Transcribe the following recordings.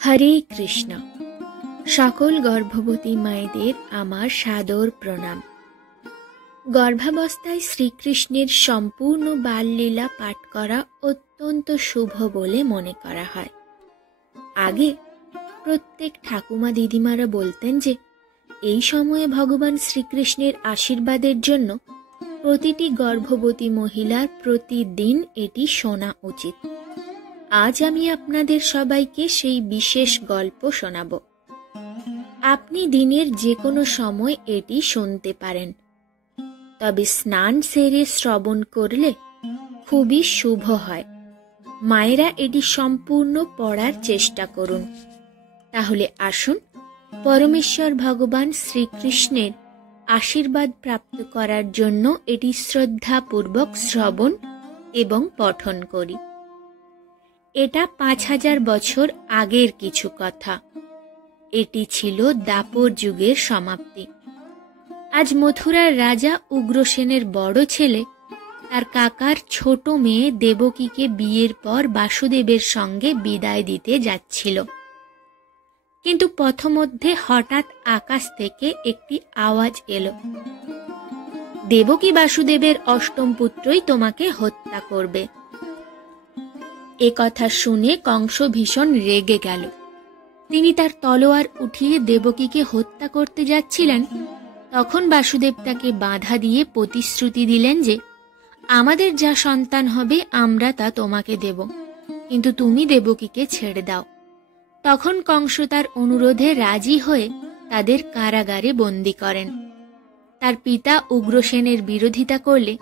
হরে কৃষ্ণ। সকল গর্ভবতী মায়েদের আমার সাদর প্রণাম। গর্ভাবস্থায় শ্রীকৃষ্ণের সম্পূর্ণ বাললীলা পাঠ করা অত্যন্ত শুভ বলে মনে করা হয়। আগে প্রত্যেক ঠাকুমা দিদিমারা বলতেন যে এই সময়ে ভগবান শ্রীকৃষ্ণের আশীর্বাদের জন্য প্রতিটি গর্ভবতী মহিলার প্রতিদিন এটি শোনা উচিত। আজ আমি আপনাদের সবাইকে সেই বিশেষ গল্প শোনাব। আপনি দিনের যে কোনো সময় এটি শুনতে পারেন, তবে স্নান সেরে শ্রবণ করলে খুবই শুভ হয়। মায়েরা এটি সম্পূর্ণ পড়ার চেষ্টা করুন। তাহলে আসুন পরমেশ্বর ভগবান শ্রীকৃষ্ণের আশীর্বাদ প্রাপ্ত করার জন্য এটি শ্রদ্ধাপূর্বক শ্রবণ এবং পঠন করি। এটা 5000 বছর আগের কিছু কথা। এটি ছিল দ্বাপর যুগের সমাপ্তি। আজ মথুরার রাজা উগ্রসেনের বড় ছেলে তার কাকার ছোট মেয়ে দেবকীকে বিয়ের পর বাসুদেবের সঙ্গে বিদায় দিতে যাচ্ছিল। কিন্তু পথমধ্যে হঠাৎ আকাশ থেকে একটি আওয়াজ এলো, দেবকী বাসুদেবের অষ্টম পুত্রই তোমাকে হত্যা করবে। এ কথা শুনে কংস ভীষণ রেগে গেল। তিনি তার তলোয়ার উঠিয়ে দেবকীকে হত্যা করতে যাচ্ছিলেন। তখন বাসুদেব তাকে বাধা দিয়ে প্রতিশ্রুতি দিলেন যে আমাদের যা সন্তান হবে আমরা তা তোমাকে দেব, কিন্তু তুমি দেবকীকে ছেড়ে দাও। তখন কংস তার অনুরোধে রাজি হয়ে তাদের কারাগারে বন্দী করেন। তার পিতা উগ্রসেনের বিরোধিতা করলে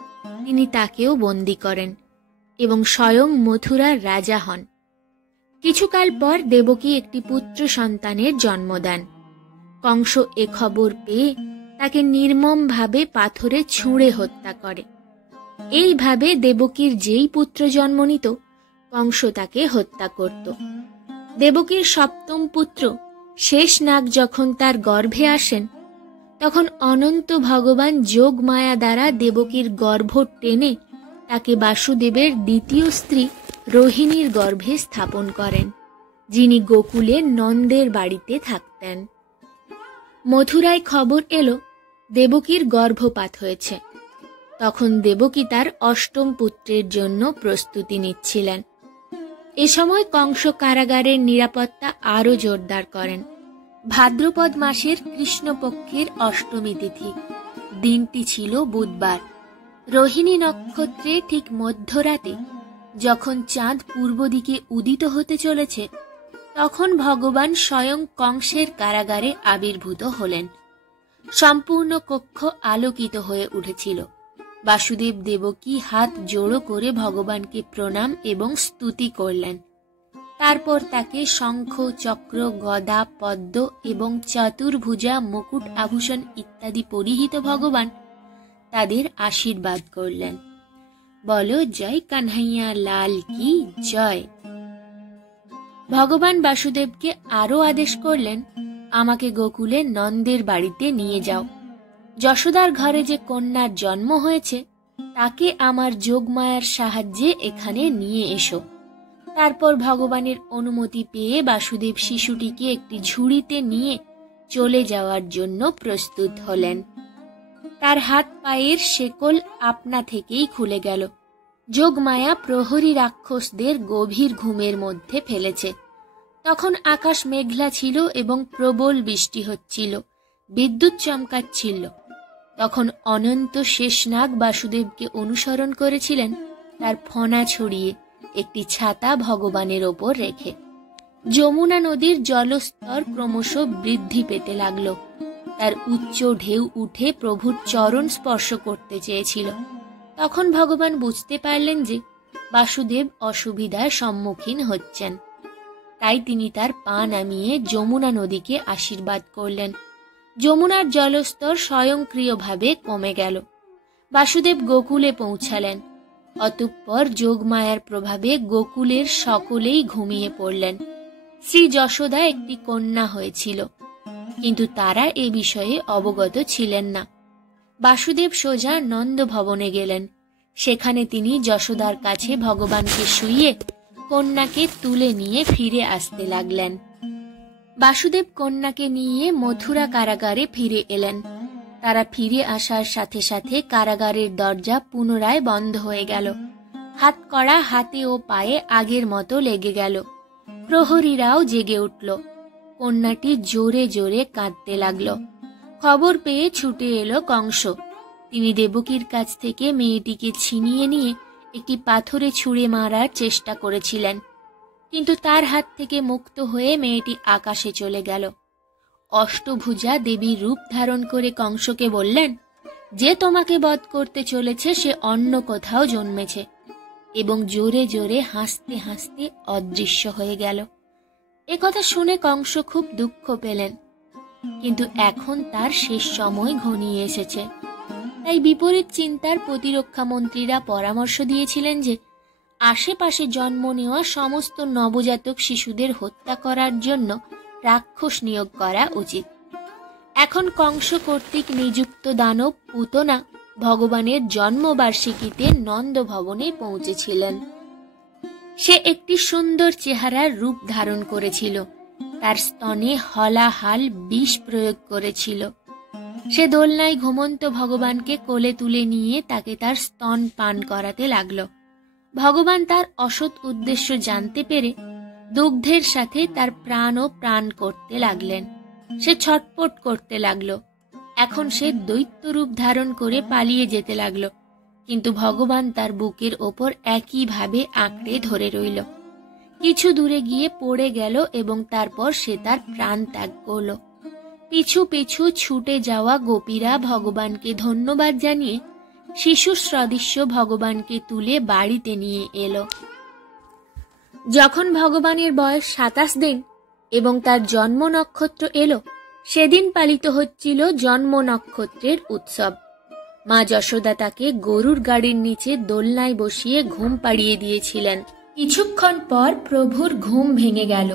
তিনি তাকেও বন্দী করেন এবং স্বয়ং মথুরার রাজা হন। কিছুকাল পর দেবকী একটি পুত্র সন্তানের জন্ম দেন। কংস এ খবর পেয়ে তাকে নির্মমভাবে পাথরে ছুঁড়ে হত্যা করে। এইভাবে দেবকীর যেই পুত্র জন্ম নিত কংস তাকে হত্যা করত। দেবকীর সপ্তম পুত্র শেষনাগ যখন তার গর্ভে আসেন, তখন অনন্ত ভগবান যোগ মায়া দ্বারা দেবকীর গর্ভ টেনে তাকে বাসুদেবের দ্বিতীয় স্ত্রী রোহিণীর গর্ভে স্থাপন করেন, যিনি গোকুলে নন্দের বাড়িতে থাকতেন। মথুরায় খবর এলো দেবকীর গর্ভপাত হয়েছে। তখন দেবকী তার অষ্টম পুত্রের জন্য প্রস্তুতি নিচ্ছিলেন। এ সময় কংস কারাগারের নিরাপত্তা আরও জোরদার করেন। ভাদ্রপদ মাসের কৃষ্ণপক্ষের অষ্টমী তিথি, দিনটি ছিল বুধবার। রোহিণী নক্ষত্রে ঠিক মধ্যরাতে যখন চাঁদ পূর্ব দিকে উদিত হতে চলেছে, তখন ভগবান স্বয়ং কংসের কারাগারে আবির্ভূত হলেন। সম্পূর্ণ কক্ষ আলোকিত হয়ে উঠেছিল। বাসুদেব দেবকী হাত জোড়ো করে ভগবানকে প্রণাম এবং স্তুতি করলেন। তারপর তাকে শঙ্খ, চক্র, গদা, পদ্ম এবং চতুর্ভুজা মুকুট আভূষণ ইত্যাদি পরিহিত ভগবান তাদের আশীর্বাদ করলেন। বলো জয় কানহাইয়া লাল কি জয়। ভগবান বাসুদেবকে আরো আদেশ করলেন, আমাকে গোকুলে নন্দের বাড়িতে নিয়ে যাও। যশোদার ঘরে যে কন্যার জন্ম হয়েছে তাকে আমার যোগমায়ার সাহায্যে এখানে নিয়ে এসো। তারপর ভগবানের অনুমতি পেয়ে বাসুদেব শিশুটিকে একটি ঝুড়িতে নিয়ে চলে যাওয়ার জন্য প্রস্তুত হলেন। তার হাত পায়ের শেকল আপনা থেকেই খুলে গেল। যোগমায়া প্রহরী রাক্ষসদের গভীর ঘুমের মধ্যে ফেলেছে। তখন আকাশ মেঘলা ছিল এবং প্রবল বৃষ্টি হচ্ছিল, বিদ্যুৎ চমকাচ্ছিল। তখন অনন্ত শেষনাগ বাসুদেবকে অনুসরণ করেছিলেন, তার ফণা ছড়িয়ে একটি ছাতা ভগবানের ওপর রেখে। যমুনা নদীর জলস্তর ক্রমশ বৃদ্ধি পেতে লাগল। তার উচ্চ ঢেউ উঠে প্রভুর চরণ স্পর্শ করতে চেয়েছিল। তখন ভগবান বুঝতে পারলেন যে বাসুদেব অসুবিধার সম্মুখীন হচ্ছেন। তাই তিনি তার পা নামিয়ে যমুনা নদীকে আশীর্বাদ করলেন। যমুনার জলস্তর স্বয়ংক্রিয়ভাবে কমে গেল। বাসুদেব গোকুলে পৌঁছালেন। অতঃপর যোগমায়ার প্রভাবে গোকুলের সকলেই ঘুমিয়ে পড়লেন। শ্রী যশোদা একটি কন্যা হয়েছিল, কিন্তু তারা এ বিষয়ে অবগত ছিলেন না। বাসুদেব সোজা নন্দ ভবনে গেলেন। সেখানে তিনি যশোদার কাছে ভগবানকে শুইয়ে কন্যাকে তুলে নিয়ে ফিরে আসতে লাগলেন। বাসুদেব কন্যাকে নিয়ে মথুরা কারাগারে ফিরে এলেন। তারা ফিরে আসার সাথে সাথে কারাগারের দরজা পুনরায় বন্ধ হয়ে গেল। হাতকড়া হাতে ও পায়ে আগের মতো লেগে গেল। প্রহরীরাও জেগে উঠল। কন্যাটি জোরে জোরে কাঁদতে লাগল। খবর পেয়ে ছুটে এলো কংস। তিনি দেবকীর কাছ থেকে মেয়েটিকে ছিনিয়ে নিয়ে একটি পাথরে ছুঁড়ে মারার চেষ্টা করেছিলেন, কিন্তু তার হাত থেকে মুক্ত হয়ে মেয়েটি আকাশে চলে গেল। অষ্টভুজা দেবীর রূপ ধারণ করে কংসকে বললেন, যে তোমাকে বধ করতে চলেছে সে অন্য কোথাও জন্মেছে, এবং জোরে জোরে হাসতে হাসতে অদৃশ্য হয়ে গেল। একথা শুনে কংস খুব দুঃখ পেলেন, কিন্তু এখন তার শেষ সময় ঘনিয়ে এসেছে। তাই বিপরীত চিন্তার প্রতিরক্ষা মন্ত্রীরা পরামর্শ দিয়েছিলেন যে আশেপাশে জন্ম নেওয়া সমস্ত নবজাতক শিশুদের হত্যা করার জন্য রাক্ষস নিয়োগ করা উচিত। এখন কংস কর্তৃক নিযুক্ত দানব পুতনা ভগবানের জন্মবার্ষিকীতে নন্দ ভবনে পৌঁছেছিলেন। সে একটি সুন্দর চেহারার রূপ ধারণ করেছিল। তার স্তনে হলাহাল বিষ প্রয়োগ করেছিল। সে দোলনায় ঘুমন্ত ভগবানকে কোলে তুলে নিয়ে তাকে তার স্তন পান করাতে লাগলো। ভগবান তার অসৎ উদ্দেশ্য জানতে পেরে দুগ্ধের সাথে তার প্রাণও প্রাণ করতে লাগলেন। সে ছটপট করতে লাগলো। এখন সে দৈত্য রূপ ধারণ করে পালিয়ে যেতে লাগলো, কিন্তু ভগবান তার বুকের ওপর একইভাবে আঁকড়ে ধরে রইল। কিছু দূরে গিয়ে পড়ে গেল এবং তারপর সে তার প্রাণ ত্যাগ করল। পিছু পিছু ছুটে যাওয়া গোপীরা ভগবানকে ধন্যবাদ জানিয়ে শিশু সদৃশ্য ভগবানকে তুলে বাড়িতে নিয়ে এলো। যখন ভগবানের বয়স 27 দিন এবং তার জন্ম নক্ষত্র এলো, সেদিন পালিত হচ্ছিল জন্ম নক্ষত্রের উৎসব। মা যশোদা তাকে গরুর গাড়ির নিচে দোলনায় বসিয়ে ঘুম পাড়িয়ে দিয়েছিলেন। কিছুক্ষণ পর প্রভুর ঘুম ভেঙে গেল।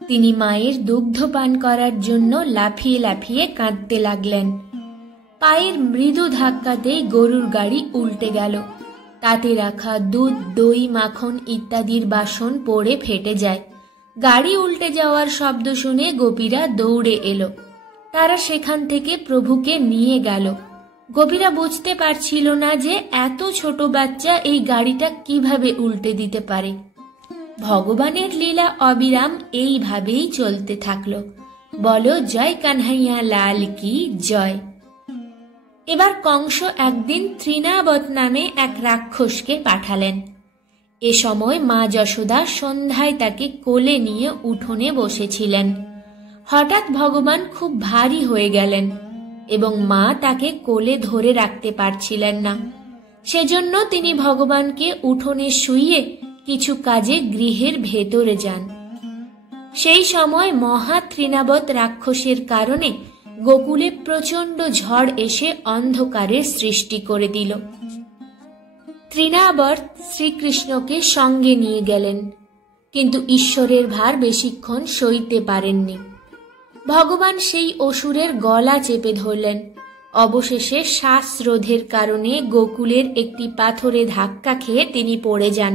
তিনি মায়ের দুগ্ধ পান করার জন্য লাফিয়ে লাফিয়ে কাঁদতে লাগলেন। পায়ের মৃদু ধাক্কাতেই গরুর গাড়ি উল্টে গেল। তাতে রাখা দুধ, দই, মাখন ইত্যাদির বাসন পড়ে ফেটে যায়। গাড়ি উল্টে যাওয়ার শব্দ শুনে গোপীরা দৌড়ে এলো। তারা সেখান থেকে প্রভুকে নিয়ে গেল। গোপীরা বুঝতে পারছিল না যে এত ছোট বাচ্চা এই গাড়িটা কিভাবে উল্টে দিতে পারে। ভগবানের লীলা অবিরাম এইভাবেই চলতে থাকলো। বলো জয় কানহাইয়া লাল কি জয়। এবার কংস একদিন তৃণাবত নামে এক রাক্ষসকে পাঠালেন। এ সময় মা যশোদা সন্ধ্যায় তাকে কোলে নিয়ে উঠোনে বসেছিলেন। হঠাৎ ভগবান খুব ভারী হয়ে গেলেন এবং মা তাকে কোলে ধরে রাখতে পারছিলেন না। সেজন্য তিনি ভগবানকে উঠোনে শুইয়ে কিছু কাজে গৃহের ভেতরে যান। সেই সময় মহা তৃণাবত রাক্ষসের কারণে গোকুলে প্রচণ্ড ঝড় এসে অন্ধকারের সৃষ্টি করে দিল। তৃণাবত শ্রীকৃষ্ণকে সঙ্গে নিয়ে গেলেন, কিন্তু ঈশ্বরের ভার বেশিক্ষণ সইতে পারেননি। ভগবান সেই অসুরের গলা চেপে ধরলেন। অবশেষে শ্বাসরোধের কারণে গোকুলের একটি পাথরে ধাক্কা খেয়ে তিনি পড়ে যান।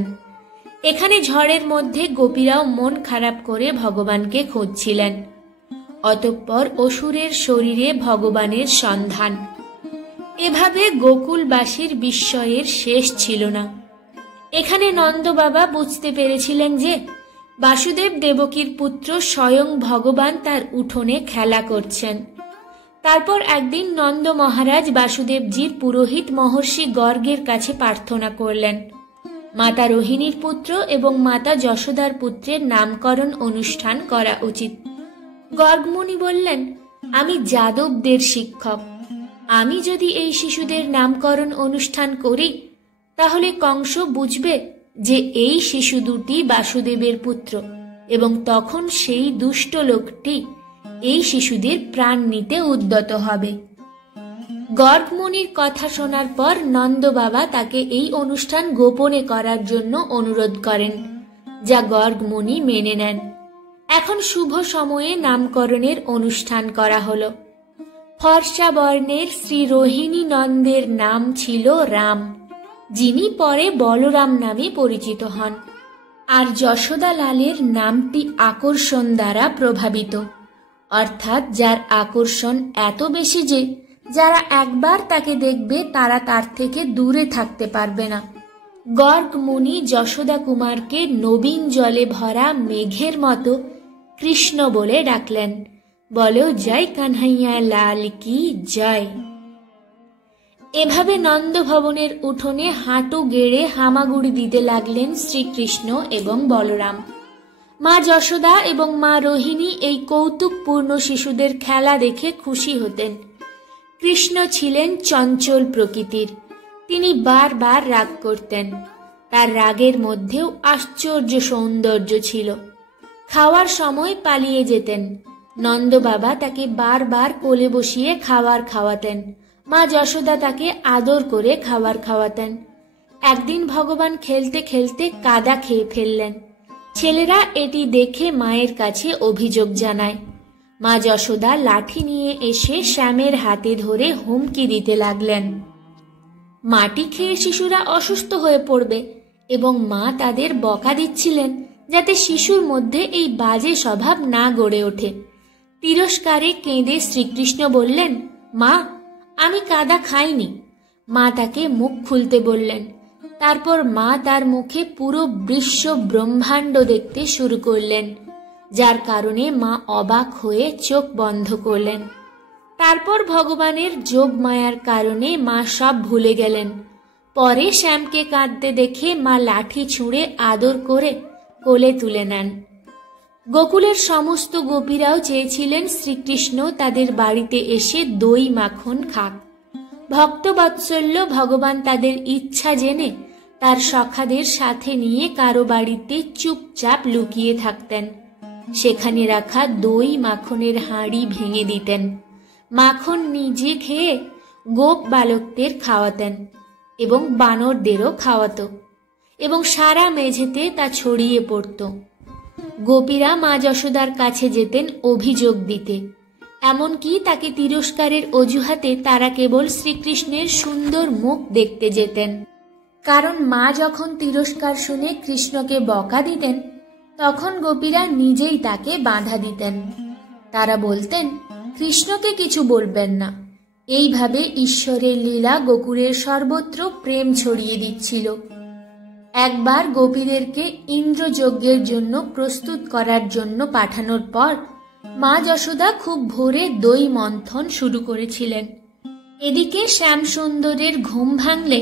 এখানে ঝড়ের মধ্যে গোপীরাও মন খারাপ করে ভগবানকে খুঁজছিলেন। অতঃপর অসুরের শরীরে ভগবানের সন্ধান। এভাবে গোকুলবাসীর বিস্ময়ের শেষ ছিল না। এখানে নন্দ বাবা বুঝতে পেরেছিলেন যে বাসুদেব দেবকীর পুত্র স্বয়ং ভগবান তার উঠোনে খেলা করছেন। তারপর একদিন নন্দ মহারাজ বাসুদেবজির পুরোহিত মহর্ষি গর্গের কাছে প্রার্থনা করলেন, মাতা রোহিণীর পুত্র এবং মাতা যশোদার পুত্রের নামকরণ অনুষ্ঠান করা উচিত। গর্গমুনি বললেন, আমি যাদবদের শিক্ষক। আমি যদি এই শিশুদের নামকরণ অনুষ্ঠান করি তাহলে কংস বুঝবে যে এই শিশু দুটি বাসুদেবের পুত্র, এবং তখন সেই দুষ্ট লোকটি এই শিশুদের প্রাণ নিতে উদ্যত হবে। গর্গমুনির কথা শোনার পর নন্দ বাবা তাকে এই অনুষ্ঠান গোপনে করার জন্য অনুরোধ করেন, যা গর্গমুনি মেনে নেন। এখন শুভ সময়ে নামকরণের অনুষ্ঠান করা হলো। ফর্সা বর্ণের শ্রী রোহিণী নন্দের নাম ছিল রাম, যিনি পরে বলরাম নামে পরিচিত হন। আর যশোদা লালের নামটি আকর্ষণ দ্বারা প্রভাবিত, অর্থাৎ যার আকর্ষণ এত বেশি যে যারা একবার তাকে দেখবে তারা তার থেকে দূরে থাকতে পারবে না। গর্গ মুনি যশোদা কুমারকে নবীন জলে ভরা মেঘের মতো কৃষ্ণ বলে ডাকলেন। বলো জয় কানহাইয়া লাল কি জয়। এভাবে নন্দভবনের উঠোনে হাঁটু গেড়ে হামাগুড়ি দিতে লাগলেন শ্রীকৃষ্ণ এবং বলরাম। মা যশোদা এবং মা রোহিণী এই কৌতুকপূর্ণ শিশুদের খেলা দেখে খুশি হতেন। কৃষ্ণ ছিলেন চঞ্চল প্রকৃতির, তিনি বারবার রাগ করতেন। তার রাগের মধ্যেও আশ্চর্য সৌন্দর্য ছিল। খাওয়ার সময় পালিয়ে যেতেন। নন্দ বাবা তাকে বারবার কোলে বসিয়ে খাবার খাওয়াতেন। মা যশোদা তাকে আদর করে খাবার খাওয়াতেন। একদিন ভগবান খেলতে খেলতে কাদা খেয়ে ফেললেন। ছেলেরা এটি দেখে মায়ের কাছে অভিযোগ জানায়। মা যশোদা লাঠি নিয়ে এসে শ্যামের হাতে ধরে হুমকি দিতে লাগলেন। মাটি খেয়ে শিশুরা অসুস্থ হয়ে পড়বে এবং মা তাদের বকা দিচ্ছিলেন যাতে শিশুর মধ্যে এই বাজে স্বভাব না গড়ে ওঠে। তিরস্কারে কেঁদে শ্রীকৃষ্ণ বললেন, মা আমি কাদা খাইনি। মা তাকে মুখ খুলতে বললেন। তারপর মা তার মুখে পুরো বিশ্ব ব্রহ্মাণ্ড দেখতে শুরু করলেন, যার কারণে মা অবাক হয়ে চোখ বন্ধ করলেন। তারপর ভগবানের যোগ মায়ার কারণে মা সব ভুলে গেলেন। পরে শ্যামকে কাঁদতে দেখে মা লাঠি ছুঁড়ে আদর করে কোলে তুলে নেন। গোকুলের সমস্ত গোপীরাও চেয়েছিলেন শ্রীকৃষ্ণ তাদের বাড়িতে এসে দই মাখন খাক। ভক্তবৎসল্য ভগবান তাদের ইচ্ছা জেনে তার সখাদের সাথে নিয়ে কারো বাড়িতে চুপচাপ লুকিয়ে থাকতেন। সেখানে রাখা দই মাখনের হাঁড়ি ভেঙে দিতেন। মাখন নিজে খেয়ে গোপ বালকদের খাওয়াতেন এবং বানরদেরও খাওয়াত এবং সারা মেঝেতে তা ছড়িয়ে পড়ত। গোপীরা মা যশোদার কাছে যেতেন অভিযোগ দিতে। এমনকি তাকে তিরস্কারের অজুহাতে তারা কেবল শ্রীকৃষ্ণের সুন্দর মুখ দেখতে যেতেন। কারণ মা যখন তিরস্কার শুনে কৃষ্ণকে বকা দিতেন তখন গোপীরা নিজেই তাকে বাধা দিতেন। তারা বলতেন, কৃষ্ণকে কিছু বলবেন না। এইভাবে ঈশ্বরের লীলা গোকুলের সর্বত্র প্রেম ছড়িয়ে দিচ্ছিল। একবার গোপীদেরকে ইন্দ্রযজ্ঞের জন্য প্রস্তুত করার জন্য পাঠানোর পর মা যশোদা খুব ভোরে দই মন্থন শুরু করেছিলেন। এদিকে শ্যামসুন্দরের ঘুম ভাঙলে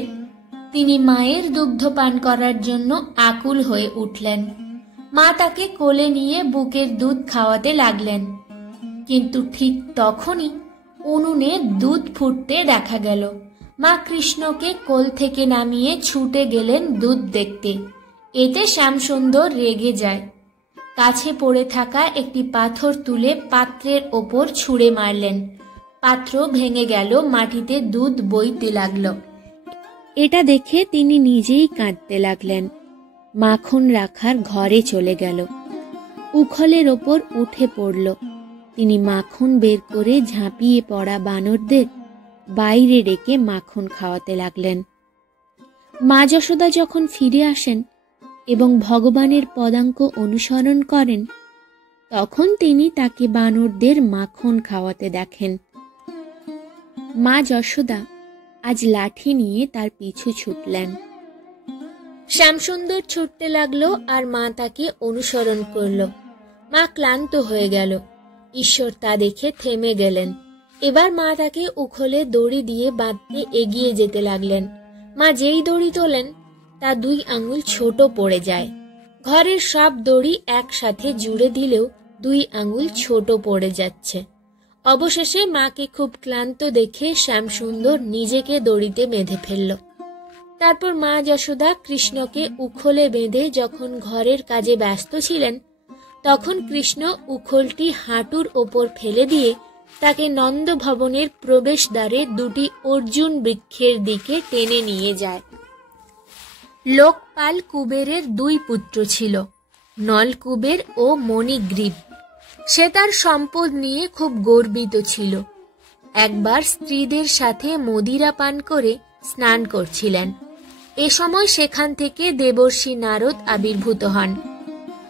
তিনি মায়ের দুগ্ধ পান করার জন্য আকুল হয়ে উঠলেন। মা তাকে কোলে নিয়ে বুকের দুধ খাওয়াতে লাগলেন। কিন্তু ঠিক তখনই উনুনে দুধ ফুটতে দেখা গেল। মা কৃষ্ণকে কোল থেকে নামিয়ে ছুটে গেলেন দুধ দেখতে। এতে শ্যামসুন্দর রেগে যায়। কাছে পড়ে থাকা একটি পাথর তুলে পাত্রের ওপর ছুঁড়ে মারলেন। পাত্র ভেঙে গেল, মাটিতে দুধ বইতে লাগলো। এটা দেখে তিনি নিজেই কাঁদতে লাগলেন। মাখন রাখার ঘরে চলে গেল। উখলের ওপর উঠে পড়ল। তিনি মাখন বের করে ঝাঁপিয়ে পড়া বানরদের বাইরে ডেকে মাখন খাওয়াতে লাগলেন। মা যশোদা যখন ফিরে আসেন এবং ভগবানের পদাঙ্ক অনুসরণ করেন তখন তিনি তাকে বানরদের মাখন খাওয়াতে দেখেন। মা যশোদা আজ লাঠি নিয়ে তার পিছু ছুটলেন। শ্যামসুন্দর ছুটতে লাগলো আর মা তাকে অনুসরণ করল। মা ক্লান্ত হয়ে গেল। ঈশ্বর তা দেখে থেমে গেলেন। এবার মা তাকে উখলে দড়ি দিয়ে বাঁধতে এগিয়ে যেতে লাগলেন। মা যেই দড়ি তোলেন তা 2 আঙুল ছোট পড়ে যায়। ঘরের সব দড়ি একসাথে জুড়ে দিলেও 2 আঙুল ছোট পড়ে যাচ্ছে। অবশেষে মাকে খুব ক্লান্ত দেখে শ্যামসুন্দর নিজেকে দড়িতে বেঁধে ফেলল। তারপর মা যশোদা কৃষ্ণকে উখলে বেঁধে যখন ঘরের কাজে ব্যস্ত ছিলেন তখন কৃষ্ণ উখলটি হাঁটুর ওপর ফেলে দিয়ে তাকে নন্দভবনের প্রবেশদ্বারে 2টি অর্জুন বৃক্ষের দিকে টেনে নিয়ে যায়। লোকপাল কুবেরের 2 পুত্র ছিল, নলকুবের ও মণিগ্রীব। সে তার সম্পদ নিয়ে খুব গর্বিত ছিল। একবার স্ত্রীদের সাথে মদিরা পান করে স্নান করছিলেন। এ সময় সেখান থেকে দেবর্ষি নারদ আবির্ভূত হন।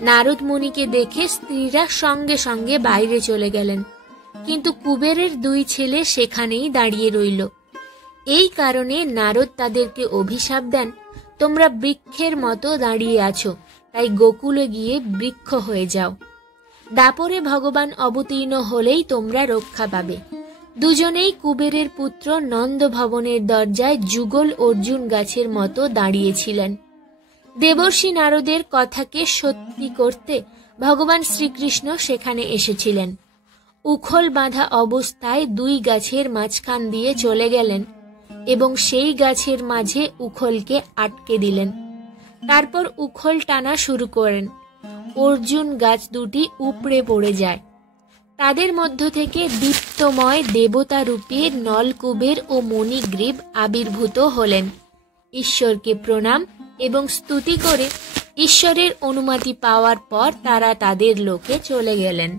নারদ মুনিকে দেখে স্ত্রীরা সঙ্গে সঙ্গে বাইরে চলে গেলেন, কিন্তু কুবেরের দুই ছেলে সেখানেই দাঁড়িয়ে রইল। এই কারণে নারদ তাদেরকে অভিশাপ দেন, তোমরা বৃক্ষের মতো দাঁড়িয়ে আছো, তাই গোকুলে গিয়ে বৃক্ষ হয়ে যাও। দাপরে ভগবান অবতীর্ণ হলেই তোমরা রক্ষা পাবে। দুজনেই কুবেরের পুত্র নন্দ ভবনের দরজায় যুগল অর্জুন গাছের মতো দাঁড়িয়েছিলেন। দেবর্ষি নারদের কথাকে সত্যি করতে ভগবান শ্রীকৃষ্ণ সেখানে এসেছিলেন। উখল বাঁধা অবস্থায় দুই গাছের মাঝখান দিয়ে চলে গেলেন এবং সেই গাছের মাঝে উখলকে আটকে দিলেন। তারপর উখল টানা শুরু করেন। অর্জুন গাছ দুটি উপড়ে পড়ে যায়। তাদের মধ্য থেকে দীপ্তময় দেবতা রূপে নলকুবের ও মণিগ্রীব আবির্ভূত হলেন। ঈশ্বরকে প্রণাম এবং স্তুতি করে ঈশ্বরের অনুমতি পাওয়ার পর তারা তাদের লোকে চলে গেলেন।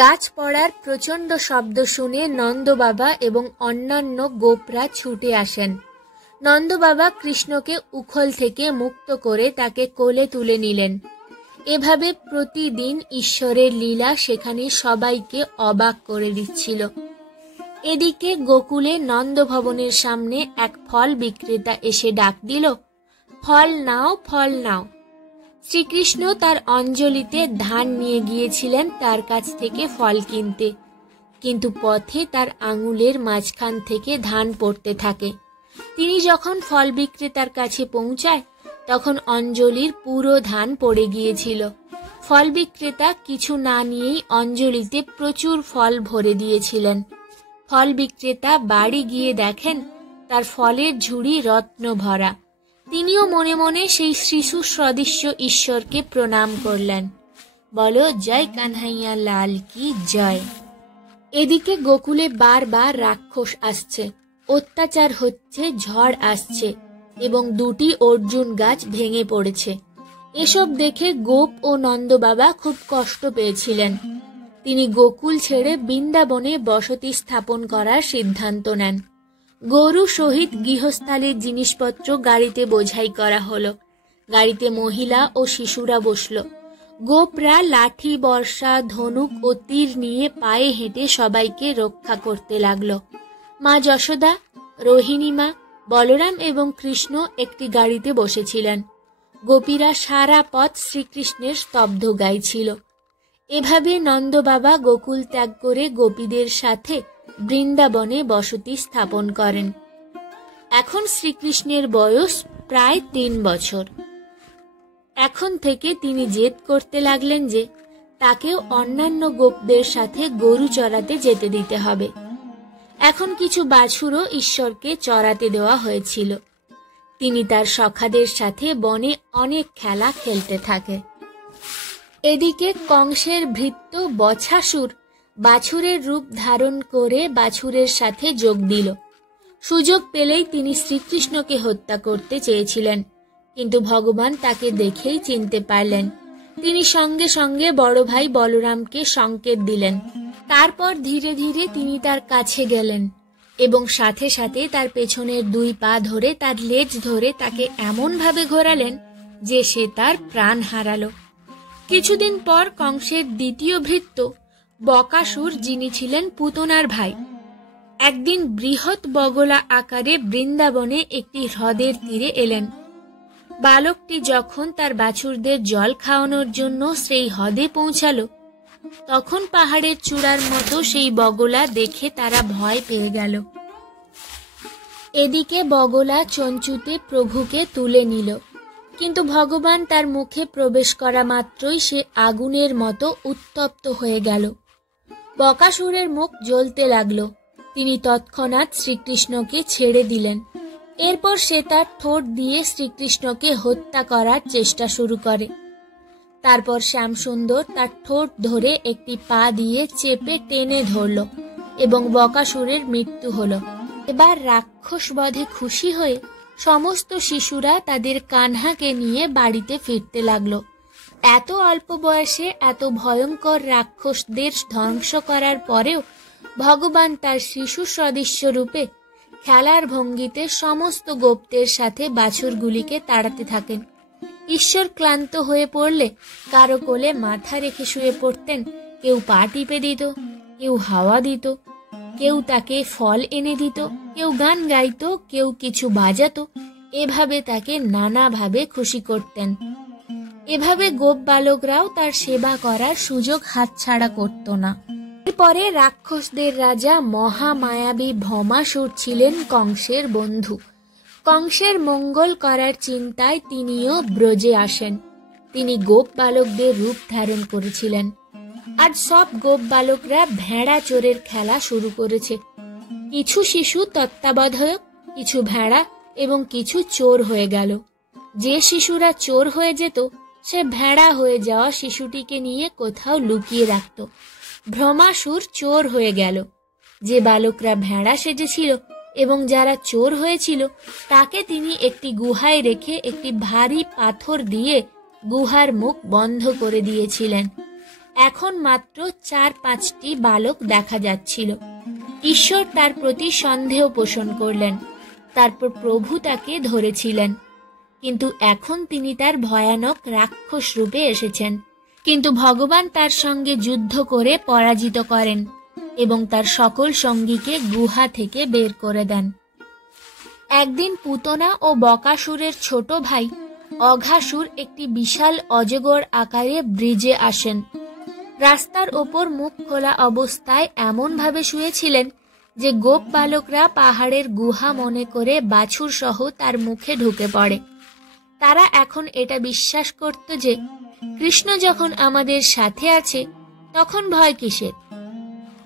গাছ পড়ার প্রচণ্ড শব্দ শুনে নন্দ বাবা এবং অন্যান্য গোপরা ছুটে আসেন। নন্দ বাবা কৃষ্ণকে উখল থেকে মুক্ত করে তাকে কোলে তুলে নিলেন। এভাবে প্রতিদিন ঈশ্বরের লীলা সেখানে সবাইকে অবাক করে দিচ্ছিল। এদিকে গোকুলে নন্দ ভবনের সামনে এক ফল বিক্রেতা এসে ডাক দিল, ফল নাও, ফল নাও। শ্রীকৃষ্ণ তার অঞ্জলিতে ধান নিয়ে গিয়েছিলেন তার কাছ থেকে ফল কিনতে, কিন্তু পথে তার আঙুলের মাঝখান থেকে ধান পড়তে থাকে। তিনি যখন ফল বিক্রেতার কাছে পৌঁছায় তখন অঞ্জলির পুরো ধান পড়ে গিয়েছিল। ফল বিক্রেতা কিছু না নিয়েই অঞ্জলিতে প্রচুর ফল ভরে দিয়েছিলেন। ফল বিক্রেতা বাড়ি গিয়ে দেখেন তার ফলের ঝুড়ি রত্ন ভরা। তিনিও মনে মনে সেই শিশু সদৃশ্য ঈশ্বরকে প্রণাম করলেন। বলো জয় কানহাইয়া লাল কি জয়। এদিকে গোকুলে বারবার রাক্ষস আসছে, অত্যাচার হচ্ছে, ঝড় আসছে এবং দুটি অর্জুন গাছ ভেঙে পড়েছে। এসব দেখে গোপ ও নন্দ বাবা খুব কষ্ট পেয়েছিলেন। তিনি গোকুল ছেড়ে বৃন্দাবনে বসতি স্থাপন করার সিদ্ধান্ত নেন। গরু সহিত গৃহস্থালির জিনিসপত্র গাড়িতে বোঝাই করা হলো। গাড়িতে মহিলা ও শিশুরা বসল। গোপরা লাঠি, বর্ষা, ধনুক ও তীর নিয়ে পায়ে হেঁটে সবাইকে রক্ষা করতে লাগল। মা যশোদা, রোহিণী মা, বলরাম এবং কৃষ্ণ একটি গাড়িতে বসেছিলেন। গোপীরা সারা পথ শ্রীকৃষ্ণের স্তব্ধ গাইছিল। এভাবে নন্দ বাবা গোকুল ত্যাগ করে গোপীদের সাথে বৃন্দাবনে বসতি স্থাপন করেন। এখন শ্রীকৃষ্ণের বয়স প্রায় 3 বছর। এখন থেকে তিনি জেদ করতে লাগলেন যে তাকেও অন্যান্য গোপদের সাথে গরু চড়াতে যেতে দিতে হবে। এখন কিছু বাছুরও ঈশ্বরকে চড়াতে দেওয়া হয়েছিল। তিনি তার সখাদের সাথে বনে অনেক খেলা খেলতে থাকে। এদিকে কংসের ভৃত্য বছাসুর বাছুরের রূপ ধারণ করে বাছুরের সাথে যোগ দিল। সুযোগ পেলেই তিনি শ্রীকৃষ্ণকে হত্যা করতে চেয়েছিলেন, কিন্তু ভগবান তাকে দেখেই চিনতে পারলেন। তিনি সঙ্গে সঙ্গে বড় ভাই বলরামকে সংকেত দিলেন। তারপর ধীরে ধীরে তিনি তার কাছে গেলেন এবং সাথে সাথে তার পেছনের 2 পা ধরে তার লেজ ধরে তাকে এমনভাবে ঘোরালেন যে সে তার প্রাণ হারালো। কিছুদিন পর কংসের দ্বিতীয় ভৃত্য বকাসুর, যিনি ছিলেন পুতনার ভাই, একদিন বৃহৎ বগলা আকারে বৃন্দাবনে একটি হ্রদের তীরে এলেন। বালকটি যখন তার বাছুরদের জল খাওয়ানোর জন্য সেই হ্রদে পৌঁছালো তখন পাহাড়ের চূড়ার মতো সেই বগলা দেখে তারা ভয় পেয়ে গেল। এদিকে বগলা চঞ্চুতে প্রভুকে তুলে নিল, কিন্তু ভগবান তার মুখে প্রবেশ করা মাত্রই সে আগুনের মতো উত্তপ্ত হয়ে গেল। বকাসুরের মুখ জ্বলতে লাগল। তিনি তৎক্ষণাৎ শ্রীকৃষ্ণকে ছেড়ে দিলেন। এরপর সে তার ঠোঁট দিয়ে শ্রীকৃষ্ণকে হত্যা করার চেষ্টা শুরু করে। তারপর শ্যামসুন্দর তার ঠোঁট ধরে একটি পা দিয়ে চেপে টেনে ধরল এবং বকাসুরের মৃত্যু হল। এবার রাক্ষস বধে খুশি হয়ে সমস্ত শিশুরা তাদের কানহাকে নিয়ে বাড়িতে ফিরতে লাগলো। এত অল্প বয়সে এত ভয়ঙ্কর রাক্ষসদের ধ্বংস করার পরেও ভগবান তার শিশু সদৃশ্য রূপে খেলার ভঙ্গিতে সমস্ত গোপদের সাথে বাছুরগুলিকে তাড়াতে থাকেন। ঈশ্বর ক্লান্ত হয়ে পড়লে কারো কোলে মাথা রেখে শুয়ে পড়তেন, কেউ পা টিপে দিত, কেউ হাওয়া দিত, কেউ তাকে ফল এনে দিত, কেউ গান গাইত, কেউ কিছু বাজাতো। এভাবে তাকে নানাভাবে খুশি করতেন। এভাবে গোপ বালকরাও তার সেবা করার সুযোগ হাতছাড়া করত না। এরপরে রাক্ষসদের রাজা মহামায়াবী ভ্রমাসুর ছিলেন কংসের বন্ধু। কংসের মঙ্গল করার চিন্তায় তিনিও ব্রজে আসেন। তিনি গোপ বালকদের রূপ ধারণ করেছিলেন। আজ সব গোপ বালকরা ভেড়া চোরের খেলা শুরু করেছে। কিছু শিশু তত্ত্বাবধায়ক, কিছু ভেড়া এবং কিছু চোর হয়ে গেল। যে শিশুরা চোর হয়ে যেত সে ভেড়া হয়ে যাওয়া শিশুটিকে নিয়ে কোথাও লুকিয়ে রাখত। ভ্রমাসুর চোর হয়ে গেল। যে বালকরা ভেড়া সেজেছিল এবং যারা চোর হয়েছিল তাকে তিনি একটি গুহায় রেখে একটি ভারী পাথর দিয়ে গুহার মুখ বন্ধ করে দিয়েছিলেন। এখন মাত্র 4-5টি বালক দেখা যাচ্ছিল। ঈশ্বর তার প্রতি সন্দেহ পোষণ করলেন। তারপর প্রভু তাকে ধরেছিলেন, কিন্তু এখন তিনি তার ভয়ানক রাক্ষস রূপে এসেছেন। কিন্তু ভগবান তার সঙ্গে যুদ্ধ করে পরাজিত করেন এবং তার সকল সঙ্গীকে গুহা থেকে বের করে দেন। একদিন পুতনা ও বকাসুরের ছোট ভাই অঘাসুর একটি বিশাল অজগর আকারে ব্রিজে আসেন। রাস্তার ওপর মুখ খোলা অবস্থায় এমনভাবে শুয়েছিলেন যে গোপ বালকরা পাহাড়ের গুহা মনে করে বাছুর সহ তার মুখে ঢুকে পড়ে। তারা এখন এটা বিশ্বাস করত যে কৃষ্ণ যখন আমাদের সাথে আছে তখন ভয় কিসের।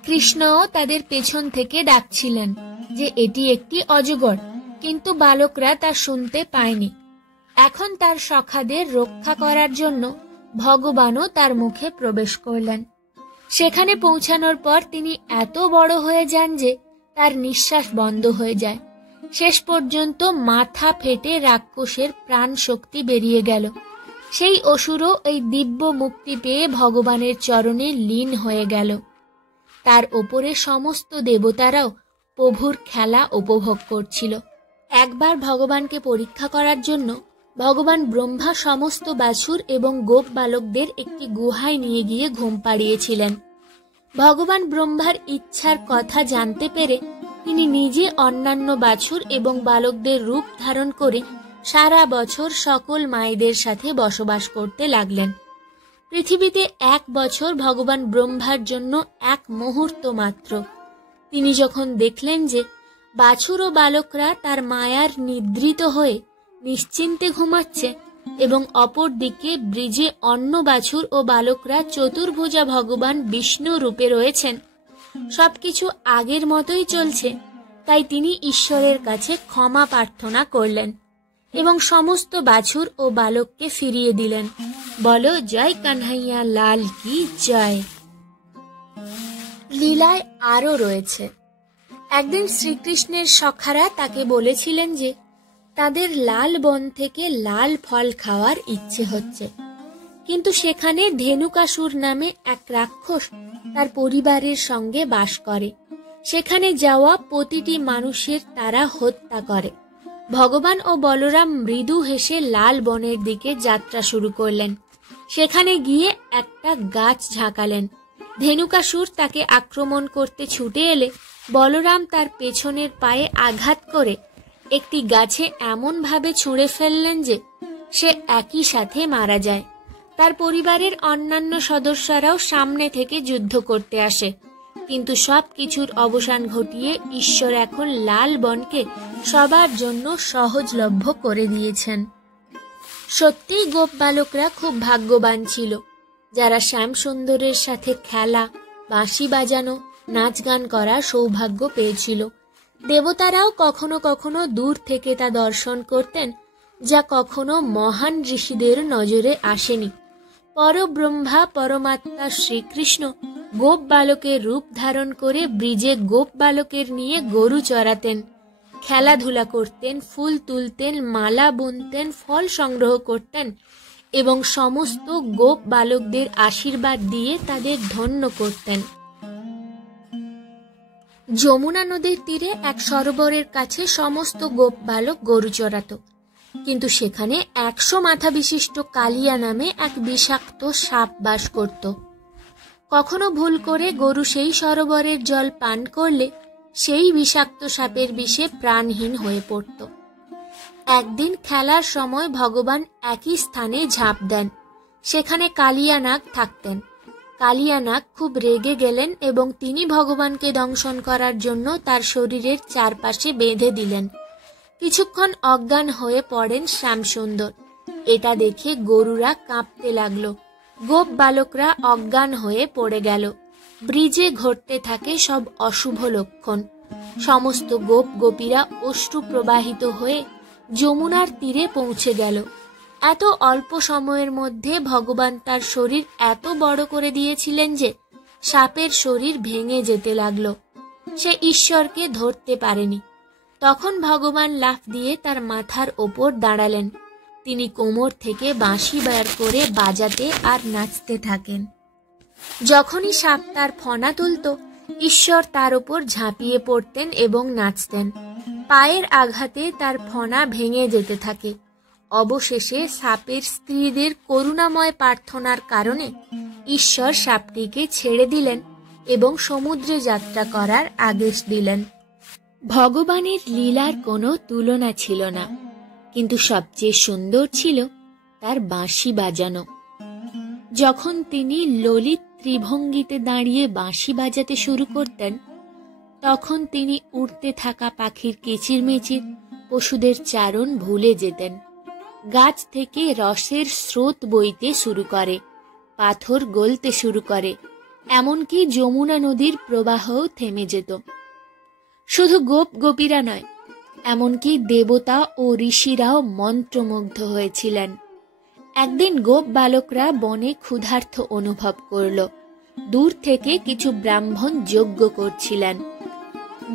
কৃষ্ণও তাদের পেছন থেকে ডাকছিলেন যে এটি একটি অজগর, কিন্তু বালকরা তা শুনতে পায়নি। এখন তার সখাদের রক্ষা করার জন্য ভগবানও তার মুখে প্রবেশ করলেন। সেখানে পৌঁছানোর পর তিনি এত বড় হয়ে যান যে তার নিঃশ্বাস বন্ধ হয়ে যায়। শেষ পর্যন্ত মাথা ফেটে রাক্ষসের প্রাণ শক্তি বেরিয়ে গেল। সেই অসুরও এই দিব্য মুক্তি পেয়ে ভগবানের চরণে লীন হয়ে গেল। তার ওপরে সমস্ত দেবতারাও প্রভুর খেলা উপভোগ করছিল। একবার ভগবানকে পরীক্ষা করার জন্য ভগবান ব্রহ্মা সমস্ত বাছুর এবং গোপ বালকদের একটি গুহায় নিয়ে গিয়ে ঘুম পাড়িয়েছিলেন। ভগবান ব্রহ্মার ইচ্ছার কথা জানতে পেরে তিনি নিজে অন্যান্য বাছুর এবং বালকদের রূপ ধারণ করে সারা বছর সকল মায়েদের সাথে বসবাস করতে লাগলেন। পৃথিবীতে 1 বছর ভগবান ব্রহ্মার জন্য 1 মুহূর্ত মাত্র। তিনি যখন দেখলেন যে বাছুর ও বালকরা তার মায়ার নিদ্রিত হয়ে নিশ্চিন্তে ঘুমাচ্ছে এবং অপর দিকে ব্রিজে অন্য বাছুর ও বালকরা চতুর্ভুজা ভগবান বিষ্ণু রূপে রয়েছেন, সবকিছু আগের মতোই চলছে, তাই তিনি ঈশ্বরের কাছে ক্ষমা প্রার্থনা করলেন এবং সমস্ত বাছুর ও বালককে ফিরিয়ে দিলেন। বলো জয় কানহাইয়া লাল কি জয়। লীলায় আরও রয়েছে। একদিন শ্রীকৃষ্ণের সখারা তাকে বলেছিলেন যে তাদের লাল বন থেকে লাল ফল খাওয়ার ইচ্ছে হচ্ছে, কিন্তু সেখানে ধেনুকাসুর নামে এক রাক্ষস তার পরিবারের সঙ্গে বাস করে। সেখানে যাওয়া প্রতিটি মানুষের তারা হত্যা করে। ভগবান ও বলরাম মৃদু হেসে লাল বনের দিকে যাত্রা শুরু করলেন। সেখানে গিয়ে একটা গাছ ঝাঁকালেন। ধেনুকাসুর তাকে আক্রমণ করতে ছুটে এলে বলরাম তার পেছনের পায়ে আঘাত করে একটি গাছে এমনভাবে ছুঁড়ে ফেললেন যে সে একই সাথে মারা যায়। তার পরিবারের অন্যান্য সদস্যরাও সামনে থেকে যুদ্ধ করতে আসে, কিন্তু সব কিছুর অবসান ঘটিয়ে ঈশ্বর এখন লাল বনকে সবার জন্য সহজলভ্য করে দিয়েছেন। সত্যিই গোপ বালকরা খুব ভাগ্যবান ছিল, যারা শ্যাম সুন্দরের সাথে খেলা, বাঁশি বাজানো, নাচ গান করার সৌভাগ্য পেয়েছিল। দেবতারাও কখনো কখনো দূর থেকে তা দর্শন করতেন, যা কখনো মহান ঋষিদের নজরে আসেনি। পরব্রহ্মা পরমাত্মা শ্রীকৃষ্ণ গোপ বালকের রূপ ধারণ করে ব্রিজে গোপ বালকের নিয়ে গরু চড়াতেন, খেলাধুলা করতেন, ফুল তুলতেন, মালা বুনতেন, ফল সংগ্রহ করতেন এবং সমস্ত গোপ বালকদের আশীর্বাদ দিয়ে তাদের ধন্য করতেন। যমুনা নদীর তীরে এক সরোবরের কাছে সমস্ত গোপ বালক গরু চড়াত, কিন্তু সেখানে 100 মাথা বিশিষ্ট কালিয়া নামে এক বিষাক্ত সাপ বাস করত। কখনো ভুল করে গরু সেই সরোবরের জল পান করলে সেই বিষাক্ত সাপের বিষে প্রাণহীন হয়ে পড়ত। একদিন খেলার সময় ভগবান একই স্থানে ঝাঁপ দেন। সেখানে কালিয়া নাগ থাকতেন। কালিয়া নাগ খুব রেগে গেলেন এবং তিনি ভগবানকে দংশন করার জন্য তার শরীরের চারপাশে বেঁধে দিলেন। কিছুক্ষণ অজ্ঞান হয়ে পড়েন শ্যামসুন্দর। এটা দেখে গরুরা কাঁপতে লাগলো। গোপ বালকরা অজ্ঞান হয়ে পড়ে গেল। ব্রিজে ঘটতে থাকে সব অশুভ লক্ষণ। সমস্ত গোপ গোপীরা অশ্রু প্রবাহিত হয়ে যমুনার তীরে পৌঁছে গেল। এত অল্প সময়ের মধ্যে ভগবান তার শরীর এত বড় করে দিয়েছিলেন যে সাপের শরীর ভেঙে যেতে লাগলো। সে ঈশ্বরকে ধরতে পারেনি। তখন ভগবান লাফ দিয়ে তার মাথার ওপর দাঁড়ালেন। তিনি কোমর থেকে বাঁশি বের করে বাজাতে আর নাচতে থাকেন। যখনই সাপ তার ফনা তুলত, ঈশ্বর তার ওপর ঝাঁপিয়ে পড়তেন এবং নাচতেন। পায়ের আঘাতে তার ফনা ভেঙে যেতে থাকে। অবশেষে সাপের স্ত্রীদের করুণাময় প্রার্থনার কারণে ঈশ্বর সাপটিকে ছেড়ে দিলেন এবং সমুদ্রে যাত্রা করার আদেশ দিলেন। ভগবানের লীলার কোনো তুলনা ছিল না, কিন্তু সবচেয়ে সুন্দর ছিল তার বাঁশি বাজানো। যখন তিনি ললিত ত্রিভঙ্গিতে দাঁড়িয়ে বাঁশি বাজাতে শুরু করতেন, তখন তিনি উড়তে থাকা পাখির কিচিরমিচির, পশুদের চারণ ভুলে যেতেন। গাছ থেকে রসের স্রোত বইতে শুরু করে, পাথর গলতে শুরু করে, এমনকি যমুনা নদীর প্রবাহও থেমে যেত। শুধু গোপ গোপীরা নয়, এমনকি দেবতা ও ঋষিরাও মন্ত্রমুগ্ধ হয়েছিলেন। একদিন গোপ বালকরা বনে ক্ষুধার্ত অনুভব করল। দূর থেকে কিছু ব্রাহ্মণ যজ্ঞ করছিলেন।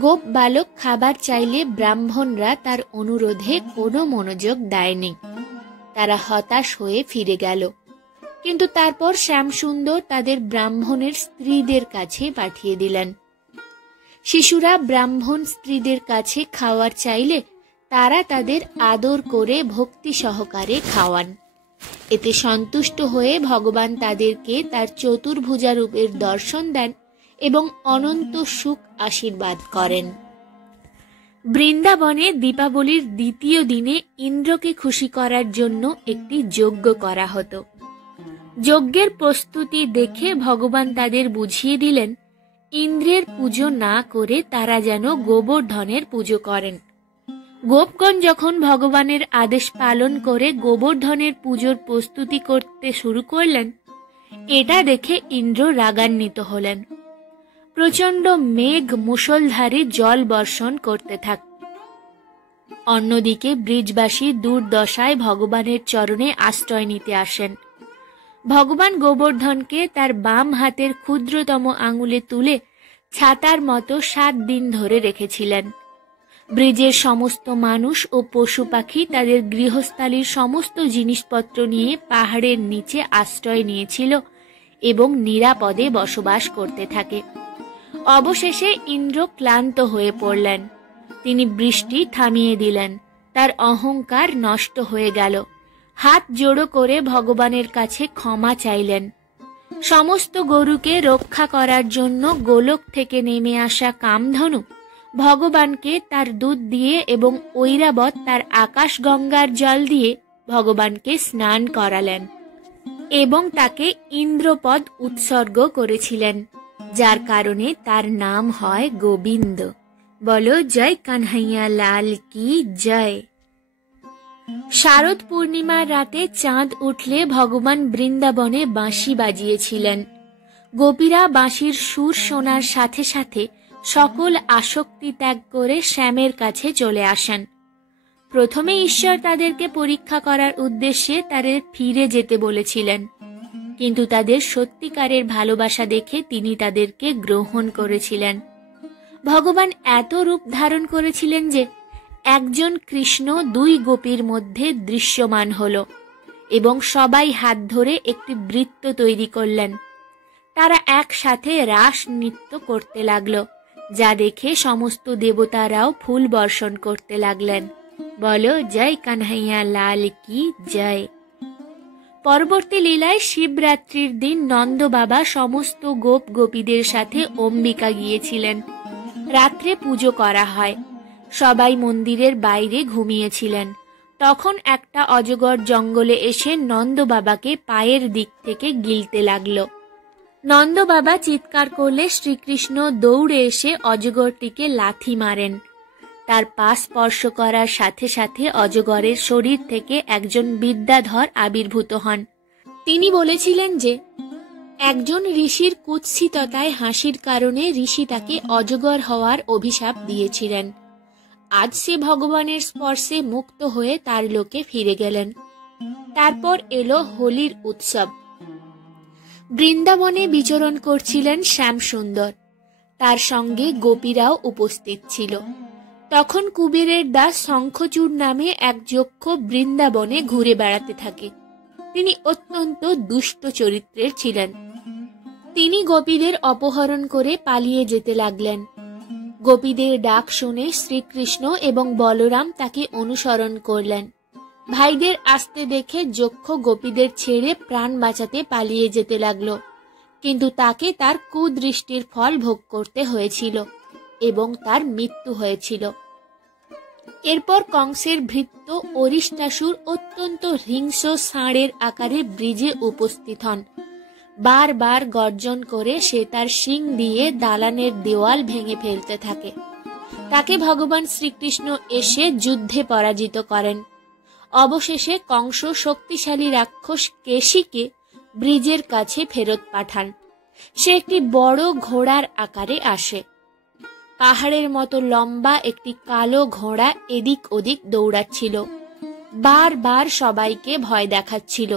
গোপ বালক খাবার চাইলে ব্রাহ্মণরা তার অনুরোধে কোনো মনোযোগ দেয়নি। তারা হতাশ হয়ে ফিরে গেল। কিন্তু তারপর শ্যামসুন্দর তাদের ব্রাহ্মণের স্ত্রীদের কাছে পাঠিয়ে দিলেন। শিশুরা ব্রাহ্মণ স্ত্রীদের কাছে খাওয়ার চাইলে তারা তাদের আদর করে ভক্তি সহকারে খাওয়ান। এতে সন্তুষ্ট হয়ে ভগবান তাদেরকে তার চতুর্ভুজা রূপের দর্শন দেন এবং অনন্ত সুখ আশীর্বাদ করেন। বৃন্দাবনে দীপাবলির দ্বিতীয় দিনে ইন্দ্রকে খুশি করার জন্য একটি যজ্ঞ করা হতো। যজ্ঞের প্রস্তুতি দেখে ভগবান তাদের বুঝিয়ে দিলেন, ইন্দ্রের পুজো না করে তারা যেন গোবর্ধনের পুজো করেন। গোপগণ যখন ভগবানের আদেশ পালন করে গোবর্ধনের পুজোর প্রস্তুতি করতে শুরু করলেন, এটা দেখে ইন্দ্র রাগান্বিত হলেন। প্রচণ্ড মেঘ মুষলধারে জল বর্ষণ করতে থাক। অন্যদিকে ব্রিজবাসী দুর্দশায় ভগবানের চরণে আশ্রয় নিতে আসেন। ভগবান গোবর্ধনকে তার বাম হাতের ক্ষুদ্রতম আঙুলে তুলে ছাতার মতো 7 দিন ধরে রেখেছিলেন। ব্রিজের সমস্ত মানুষ ও পশু পাখি তাদের গৃহস্থালীর সমস্ত জিনিসপত্র নিয়ে পাহাড়ের নিচে আশ্রয় নিয়েছিল এবং নিরাপদে বসবাস করতে থাকে। অবশেষে ইন্দ্র ক্লান্ত হয়ে পড়লেন। তিনি বৃষ্টি থামিয়ে দিলেন। তার অহংকার নষ্ট হয়ে গেল। হাত জোড়ো করে ভগবানের কাছে ক্ষমা চাইলেন। সমস্ত গরুকে রক্ষা করার জন্য গোলক থেকে নেমে আসা কামধনু ভগবানকে তার দুধ দিয়ে এবং ঐরাবত তার আকাশ গঙ্গার জল দিয়ে ভগবানকে স্নান করালেন এবং তাকে ইন্দ্রপদ উৎসর্গ করেছিলেন, যার কারণে তার নাম হয় গোবিন্দ। বলো জয় কানহাইয়া লাল কি জয়। শারদ পূর্ণিমার রাতে চাঁদ উঠলে ভগবান বৃন্দাবনে বাঁশি বাজিয়েছিলেন। গোপীরা বাঁশির সুর শোনার সাথে সাথে সকল আসক্তি ত্যাগ করে শ্যামের কাছে চলে আসেন। প্রথমে ঈশ্বর তাদেরকে পরীক্ষা করার উদ্দেশ্যে তাদের ফিরে যেতে বলেছিলেন, কিন্তু তাদের সত্যিকারের ভালোবাসা দেখে তিনি তাদেরকে গ্রহণ করেছিলেন। ভগবান এত রূপ ধারণ করেছিলেন যে একজন কৃষ্ণ 2 গোপীর মধ্যে দৃশ্যমান হল এবং সবাই হাত ধরে একটি বৃত্ত তৈরি করলেন। তারা একসাথে রাস নৃত্য করতে লাগলো, যা দেখে সমস্ত দেবতারাও ফুল বর্ষণ করতে লাগলেন। বলো জয় কানহাইয়া লাল কি জয়। পরবর্তী লীলায় শিবরাত্রির দিন নন্দ বাবা সমস্ত গোপ গোপীদের সাথে অম্বিকা গিয়েছিলেন। রাত্রে পুজো করা হয়। সবাই মন্দিরের বাইরে ঘুমিয়েছিলেন। তখন একটা অজগর জঙ্গলে এসে নন্দ বাবাকে পায়ের দিক থেকে গিলতে লাগলো। নন্দ বাবা চিৎকার করলে শ্রীকৃষ্ণ দৌড়ে এসে অজগরটিকে লাথি মারেন। তার পা স্পর্শ করার সাথে সাথে অজগরের শরীর থেকে একজন বিদ্যাধর আবির্ভূত হন। তিনি বলেছিলেন যে একজন ঋষির কুৎসিততায় হাসির কারণে ঋষি তাকে অজগর হওয়ার অভিশাপ দিয়েছিলেন। আজ সে ভগবানের স্পর্শে মুক্ত হয়ে তার লোকে ফিরে গেলেন। তারপর এলো হোলির উৎসব। বৃন্দাবনে বিচরণ করছিলেন শ্যামসুন্দর। তার সঙ্গে গোপীরাও উপস্থিত ছিল। তখন কুবেরের দাস শঙ্খচূড় নামে এক যক্ষ বৃন্দাবনে ঘুরে বেড়াতে থাকে। তিনি অত্যন্ত দুষ্ট চরিত্রের ছিলেন। তিনি গোপীদের অপহরণ করে পালিয়ে যেতে লাগলেন। গোপীদের ডাক শুনে শ্রীকৃষ্ণ এবং বলরাম তাকে অনুসরণ করলেন। ভাইদের আসতে দেখে যক্ষ গোপীদের ছেড়ে প্রাণ বাঁচাতে পালিয়ে যেতে লাগলো, কিন্তু তাকে তার কুদৃষ্টির ফল ভোগ করতে হয়েছিল এবং তার মৃত্যু হয়েছিল। এরপর কংসের ভৃত্য অরিষ্টাসুর অত্যন্ত হিংস্র ষাঁড়ের আকারে ব্রিজে উপস্থিত হন। বারবার গর্জন করে সে তার শিং দিয়ে দালানের দেওয়াল ভেঙে ফেলতে থাকে। তাকে ভগবান শ্রীকৃষ্ণ এসে যুদ্ধে পরাজিত করেন। অবশেষে কংস শক্তিশালী রাক্ষস কেশিকে ব্রিজের কাছে ফেরত পাঠান। সে একটি বড় ঘোড়ার আকারে আসে। পাহাড়ের মতো লম্বা একটি কালো ঘোড়া এদিক ওদিক দৌড়াচ্ছিল। বারবার সবাইকে ভয় দেখাচ্ছিল,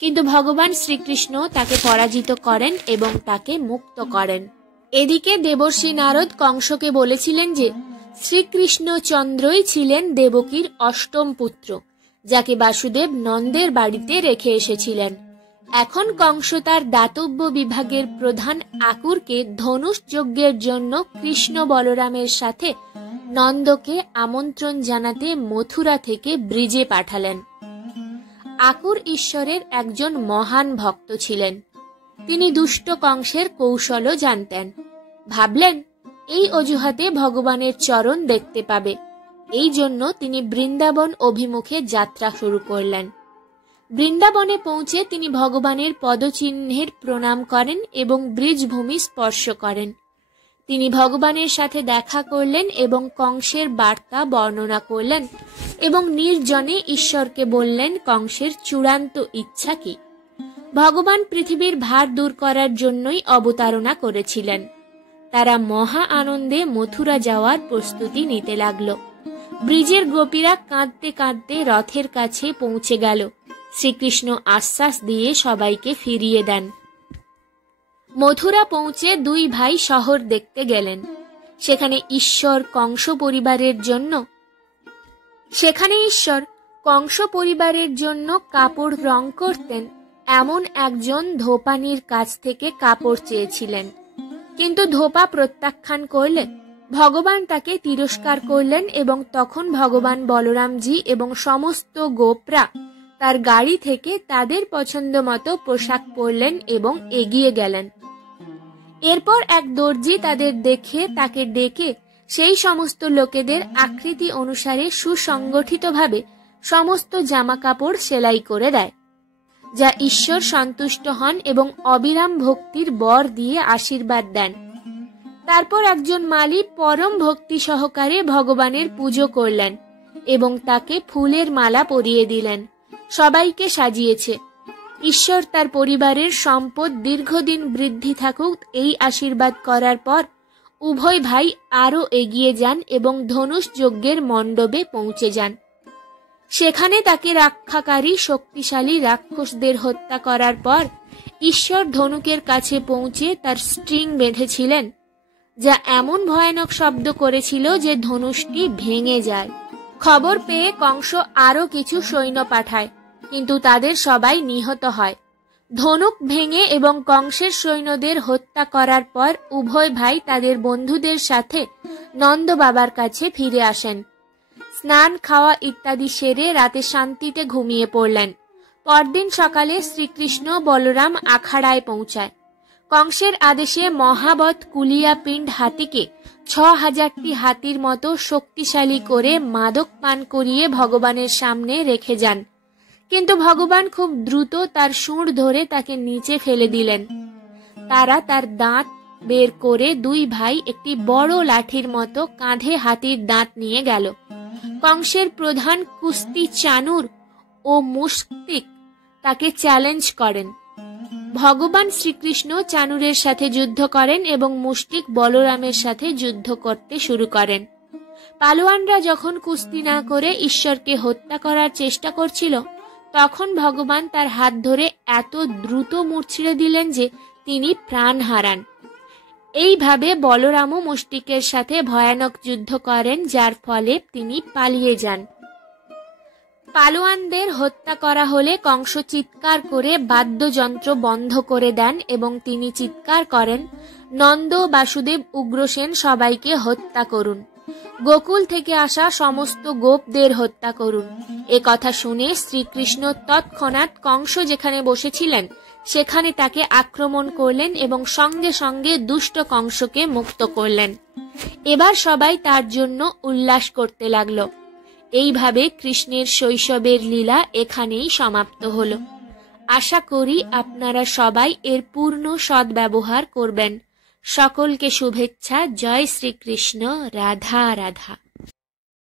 কিন্তু ভগবান শ্রীকৃষ্ণ তাকে পরাজিত করেন এবং তাকে মুক্ত করেন। এদিকে দেবর্ষি নারদ কংসকে বলেছিলেন যে শ্রীকৃষ্ণচন্দ্রই ছিলেন দেবকীর অষ্টম পুত্র, যাকে বাসুদেব নন্দের বাড়িতে রেখে এসেছিলেন। এখন কংস তার দাতব্য বিভাগের প্রধান আকুরকে ধনুষ যজ্ঞের জন্য কৃষ্ণ বলরামের সাথে নন্দকে আমন্ত্রণ জানাতে মথুরা থেকে ব্রিজে পাঠালেন। আকুর ঈশ্বরের একজন মহান ভক্ত ছিলেন। তিনি দুষ্ট কংসের কৌশলও জানতেন। ভাবলেন এই অজুহাতে ভগবানের চরণ দেখতে পাবে। এই জন্য তিনি বৃন্দাবন অভিমুখে যাত্রা শুরু করলেন। বৃন্দাবনে পৌঁছে তিনি ভগবানের পদচিহ্নের প্রণাম করেন এবং ব্রিজভূমি স্পর্শ করেন। তিনি ভগবানের সাথে দেখা করলেন এবং কংসের বার্তা বর্ণনা করলেন এবং নির্জনে ঈশ্বরকে বললেন কংসের চূড়ান্ত ইচ্ছা কি। ভগবান পৃথিবীর ভার দূর করার জন্যই অবতারণা করেছিলেন। তারা মহা আনন্দে মথুরা যাওয়ার প্রস্তুতি নিতে লাগল। ব্রিজের গোপীরা কাঁদতে কাঁদতে রথের কাছে পৌঁছে গেল। শ্রীকৃষ্ণ আশ্বাস দিয়ে সবাইকে ফিরিয়ে দেন। মথুরা পৌঁছে দুই ভাই শহর দেখতে গেলেন। সেখানে ঈশ্বর কংস পরিবারের জন্য কাপড় রং করতেন এমন একজন ধোপানির কাছ থেকে কাপড় চেয়েছিলেন, কিন্তু ধোপা প্রত্যাখ্যান করলে ভগবান তাকে তিরস্কার করলেন এবং তখন ভগবান বলরামজি এবং সমস্ত গোপরা তার গাড়ি থেকে তাদের পছন্দ মতো পোশাক পরলেন এবং এগিয়ে গেলেন। এরপর এক দর্জি তাদের দেখে তাকে ডেকে সেই সমস্ত লোকেদের আকৃতি অনুসারে সুসংগঠিতভাবে সমস্ত জামা কাপড় সেলাই করে দেয়, যা ঈশ্বর সন্তুষ্ট হন এবং অবিরাম ভক্তির বর দিয়ে আশীর্বাদ দেন। তারপর একজন মালি পরম ভক্তি সহকারে ভগবানের পুজো করলেন এবং তাকে ফুলের মালা পরিয়ে দিলেন। সবাইকে সাজিয়েছে। ঈশ্বর তার পরিবারের সম্পদ দীর্ঘদিন বৃদ্ধি থাকুক এই আশীর্বাদ করার পর উভয় ভাই আরো এগিয়ে যান এবং ধনুষ যজ্ঞের মণ্ডপে পৌঁছে যান। সেখানে তাকে রক্ষাকারী শক্তিশালী রাক্ষসদের হত্যা করার পর ঈশ্বর ধনুকের কাছে পৌঁছে তার স্ট্রিং বেঁধেছিলেন, যা এমন ভয়ানক শব্দ করেছিল যে ধনুষটি ভেঙে যায়। খবর পেয়ে কংস আরো কিছু সৈন্য পাঠায়, কিন্তু তাদের সবাই নিহত হয়। ধনুক ভেঙে এবং কংসের সৈন্যদের হত্যা করার পর উভয় ভাই তাদের বন্ধুদের সাথে নন্দ বাবার কাছে ফিরে আসেন। স্নান, খাওয়া ইত্যাদি সেরে রাতে শান্তিতে ঘুমিয়ে পড়লেন। পরদিন সকালে শ্রীকৃষ্ণ বলরাম আখাড়ায় পৌঁছায়। কংসের আদেশে মহাবৎ কুলিয়া পিণ্ড হাতিকে ৬,০০০টি হাতির মতো শক্তিশালী করে মাদক পান করিয়ে ভগবানের সামনে রেখে যান, কিন্তু ভগবান খুব দ্রুত তার শুঁড় ধরে তাকে নিচে ফেলে দিলেন। তারা তার দাঁত বের করে দুই ভাই একটি বড় লাঠির মতো কাঁধে হাতির দাঁত নিয়ে গেল। কংসের প্রধান কুস্তি চানুর ও মুষ্টিক তাকে চ্যালেঞ্জ করেন। ভগবান শ্রীকৃষ্ণ চানুরের সাথে যুদ্ধ করেন এবং মুষ্টিক বলরামের সাথে যুদ্ধ করতে শুরু করেন। পালোয়ানরা যখন কুস্তি না করে ঈশ্বরকে হত্যা করার চেষ্টা করছিল, তখন ভগবান তার হাত ধরে এত দ্রুত মূর্ছিড়ে দিলেন যে তিনি প্রাণ হারান। এইভাবে বলরামও মুষ্টিকের সাথে ভয়ানক যুদ্ধ করেন, যার ফলে তিনি পালিয়ে যান। পালোয়ানদের হত্যা করা হলে কংস চিৎকার করে বাদ্যযন্ত্র বন্ধ করে দেন এবং তিনি চিৎকার করেন, নন্দ, বাসুদেব, উগ্রসেন সবাইকে হত্যা করুন, গোকুল থেকে আসা সমস্ত গোপদের হত্যা করুন। এ কথা শুনে শ্রীকৃষ্ণ তৎক্ষণাৎ কংস যেখানে বসেছিলেন সেখানে তাকে আক্রমণ করলেন এবং সঙ্গে সঙ্গে দুষ্ট কংসকে মুক্ত করলেন। এবার সবাই তার জন্য উল্লাস করতে লাগল। এইভাবে কৃষ্ণের শৈশবের লীলা এখানেই সমাপ্ত হল। আশা করি আপনারা সবাই এর পূর্ণ সদ্ব্যবহার করবেন। সকলকে শুভেচ্ছা। জয় শ্রীকৃষ্ণ। রাধা রাধা।